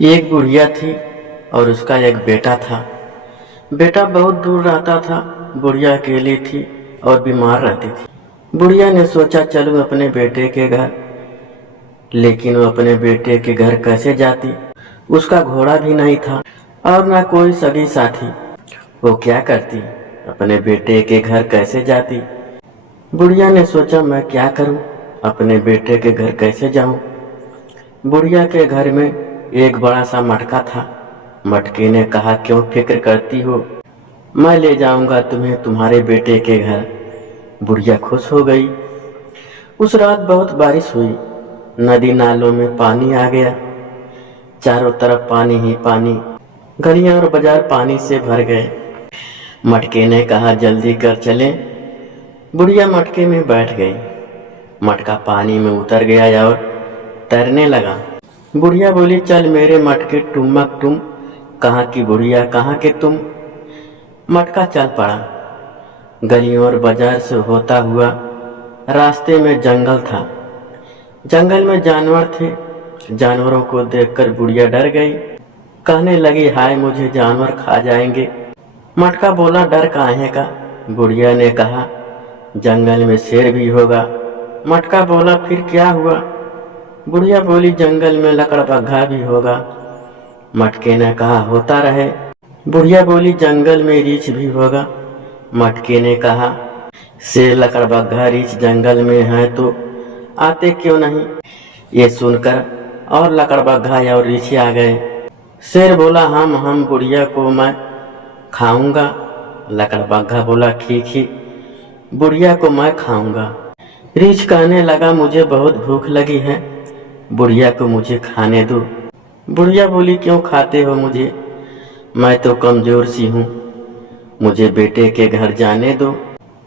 एक बुढ़िया थी और उसका एक बेटा था। बेटा बहुत दूर रहता था। बुढ़िया अकेली थी और बीमार रहती थी। बुढ़िया ने सोचा चलूं अपने बेटे के घर, लेकिन वो अपने बेटे के घर कैसे जाती। उसका घोड़ा भी नहीं था और न कोई सगी साथी। वो क्या करती, अपने बेटे के घर कैसे जाती। बुढ़िया ने सोचा मैं क्या करूं, अपने बेटे के घर कैसे जाऊं। बुढ़िया के घर में एक बड़ा सा मटका था। मटके ने कहा क्यों फिक्र करती हो, मैं ले जाऊंगा तुम्हें तुम्हारे बेटे के घर। बुढ़िया खुश हो गई। उस रात बहुत बारिश हुई। नदी नालों में पानी आ गया। चारों तरफ पानी ही पानी, गलियां और बाजार पानी से भर गए। मटके ने कहा जल्दी कर चलें। बुढ़िया मटके में बैठ गई। मटका पानी में उतर गया और तैरने लगा। बुढ़िया बोली चल मेरे मटके टुमक तुम, कहाँ की बुढ़िया कहाँ के तुम। मटका चल पड़ा। गलियों और बाजार से होता हुआ रास्ते में जंगल था। जंगल में जानवर थे। जानवरों को देखकर बुढ़िया डर गई। कहने लगी हाय मुझे जानवर खा जाएंगे। मटका बोला डर काहे का। बुढ़िया ने कहा जंगल में शेर भी होगा। मटका बोला फिर क्या हुआ। बुढ़िया बोली जंगल में लकड़बग्घा भी होगा। मटके ने कहा होता रहे। बुढ़िया बोली जंगल में रीछ भी होगा। मटके ने कहा शेर लकड़बग्घा रीछ जंगल में है तो आते क्यों नहीं। ये सुनकर और लकड़बग्घा और रीछ आ गए। शेर बोला हम बुढ़िया को मैं खाऊंगा। लकड़बग्घा बोला खी बुढ़िया को मैं खाऊंगा। रीछ कहने लगा मुझे बहुत भूख लगी है, बुढ़िया को मुझे खाने दो। बुढ़िया बोली क्यों खाते हो मुझे, मैं तो कमजोर सी हूँ, मुझे बेटे के घर जाने दो।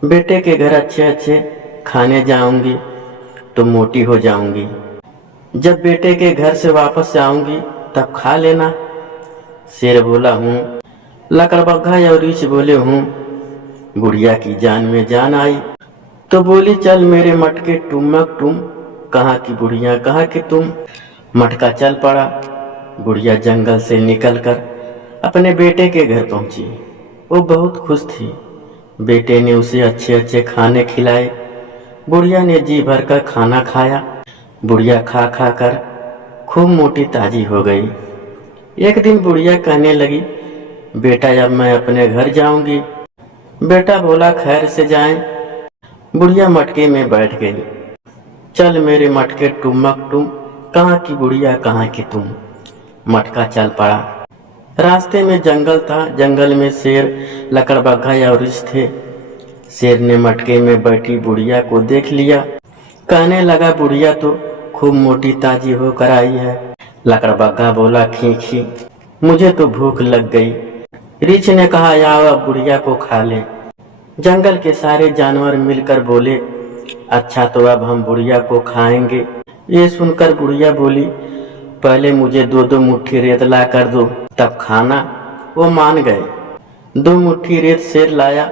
बेटे के घर अच्छे अच्छे खाने जाऊंगी तो मोटी हो जाऊंगी। जब बेटे के घर से वापस आऊंगी तब खा लेना। शेर बोला हूँ। लकड़बग्घा और रीछ बोले हूँ। बुढ़िया की जान में जान आई तो बोली चल मेरे मटके टुमक तुम, कहाँ की बुढ़िया कहाँ की तुम। मटका चल पड़ा। बुढ़िया जंगल से निकलकर अपने बेटे के घर पहुंची। वो बहुत खुश थी। बेटे ने उसे अच्छे अच्छे खाने खिलाए। बुढ़िया ने जी भर कर खाना खाया। बुढ़िया खा खा कर खूब मोटी ताजी हो गई। एक दिन बुढ़िया कहने लगी बेटा अब मैं अपने घर जाऊंगी। बेटा बोला खैर से जाएं। बुढ़िया मटके में बैठ गई। चल मेरे मटके टुमक तुम, कहाँ की बुढ़िया कहाँ की तुम। मटका चल पड़ा। रास्ते में जंगल था। जंगल में शेर लकड़बग्घा और रीछ थे। शेर ने मटके में बैठी बुढ़िया को देख लिया। कहने लगा बुढ़िया तो खूब मोटी ताजी होकर आई है। लकड़बग्घा बोला खी मुझे तो भूख लग गई। रीछ ने कहा आओ अब बुढ़िया को खा ले। जंगल के सारे जानवर मिलकर बोले अच्छा तो अब हम बुढ़िया को खाएंगे। ये सुनकर बुढ़िया बोली पहले मुझे दो मुट्ठी रेत ला कर दो तब खाना। वो मान गए। 2 मुट्ठी रेत शेर लाया,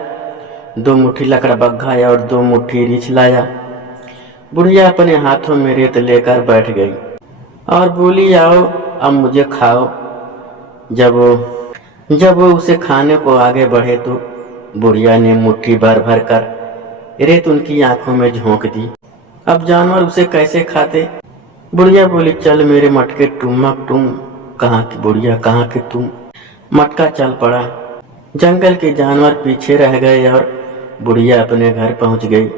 2 मुट्ठी लकड़बग्घा और 2 मुट्ठी रीछ लाया। बुढ़िया अपने हाथों में रेत लेकर बैठ गई और बोली आओ अब मुझे खाओ। जब वो उसे खाने को आगे बढ़े तो बुढ़िया ने मुट्ठी भर भर कर रेत उनकी आंखों में झोंक दी। अब जानवर उसे कैसे खाते। बुढ़िया बोली चल मेरे मटके टुमक तुम, कहाँ की बुढ़िया कहाँ के तुम। मटका चल पड़ा। जंगल के जानवर पीछे रह गए और बुढ़िया अपने घर पहुंच गई।